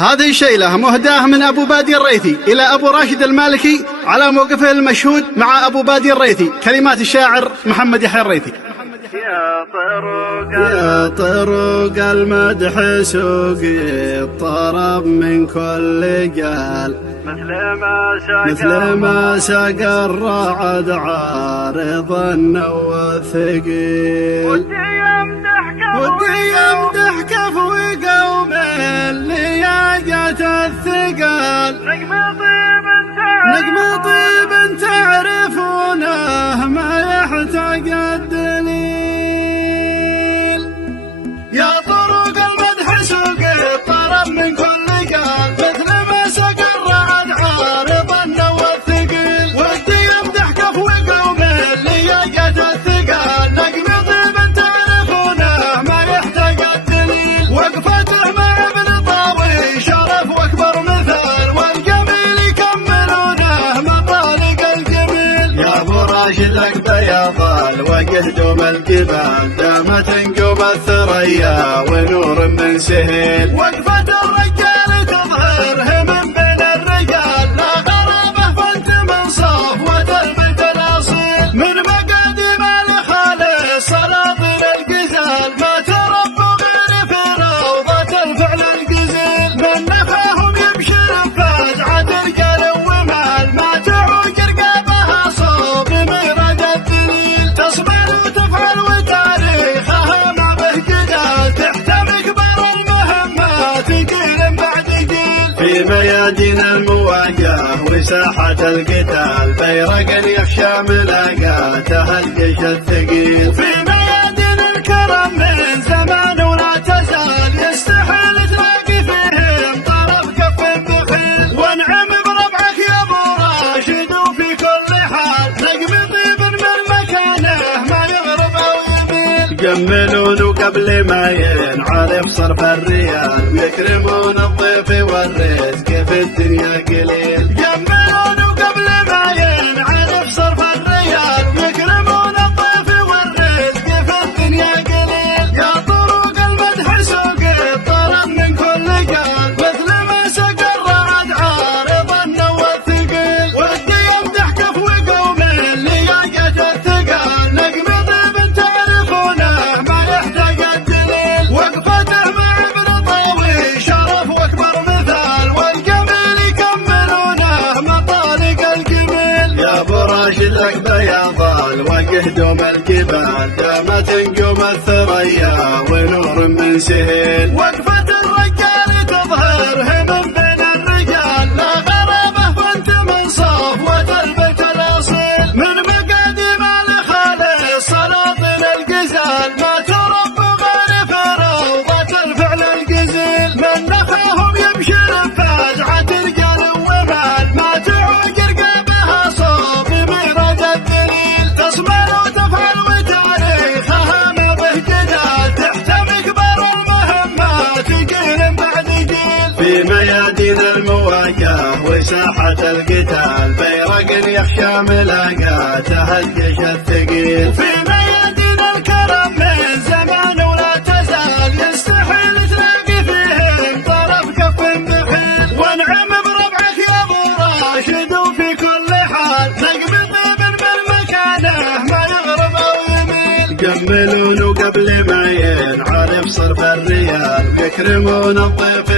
هذه شيلة مهداة من أبو بادي الريثي إلى أبو راشد المالكي على موقفه المشهود مع أبو بادي الريثي. كلمات الشاعر محمد يحيى الريثي. يا طرق المدح سوقي الطرب من كل جال، مثل ما سقى الرعد عارضا والثقيل. ودي يمدح كف وقوم لياقة الثقال، نجم طيب تعرفونه ما يحتاج الدليل. يا طرق المدح سوقي الطرب من كل قال، مثل ما سقى الرعد عارضا والثقيل. ودي يمدح كف وقوم لياقة الثقال، نجم طيب تعرفونه ما يحتاج الدليل. وقفته مع ابن طاوي شرف واكبر مثال، والجميل يكملونه مطالق الجميل. يا ابو راشد لك بياضال وقهدم الجبال، دامت انقب الثريا ونور من سهيل. وقفة الرجال تظهر همم بين الرجال، لا غرابة فانت من صفوة البيت الاصيل. من مقادم الخالص سلاطين الجزال، ما تربوا غير في روضة الفعل الجزيل. من نفاهم يبشر بفزعة رجال ومال، ما تعوج رقابها صوب ميراد الدليل. تصبر وتفعل وتاريخها ما به جدال، تحتمي كبار المهمات جيل بعد جيل. في ميادين المواجهة وساحة القتال، بيرق يخشى ملاقاته الجيش الثقيل. في ميادين الكرم من زمان ولا تزال، يستحيل تلاقي فيهم طرف كف بخيل. وانعم بربعك يا ابو راشد وفي كل حال، نجم طيب من مكانه ما يغرب او يميل. يجملون قبل ما ينعرف صرف الريال، ويكرمون الضيف والرزق في الدنيا قليل. يجملون قبل ما ينعرف صرف الريال، ويكرمون الضيف والرزق في الدنيا قليل. يا طرق المدح سوقي الطرب من كل قال، مثل ما سقى الرعد عارضا والثقيل. ودي يمدح كف وقوم لياقة الثقال، نجم طيب تعرفونه ما يحتاج الدليل. وقفته مع ابن طاوي شرف واكبر مثال، والجميل يكملونه مطالق الجميل. يا ابو راشد لك بياضال وقهدم الجبال، دامت انقم الثريا ونور من سهيل. وقفة الرجال تظهر همم بين الرجال، لا غرابة فانت من صفوة البيت الاصيل. من مقادم الخالص سلاطين الجزال، ما تربوا غير في روضة الفعل الجزيل. من نفاهم يبشر بفزعة رجال ومال، ما تعوج رقابها صوب ميراد الدليل. تصبر وتفعل وتاريخها ما به جدال، تحتمي كبار المهمات جيل بعد جيل. في ميادين المواجهة وساحة القتال، بيرق يخشى ملاقاته الجيش الثقيل. في ميادين الكرم من زمان ولا تزال، يستحيل تلاقي فيهم طرف كف بخيل. وانعم بربعك يا ابو راشد وفي كل حال، نجم طيب من مكانه ما يغرب او يميل. يجملون قبل ما ينعرف صرف الريال، ويكرمون الضيف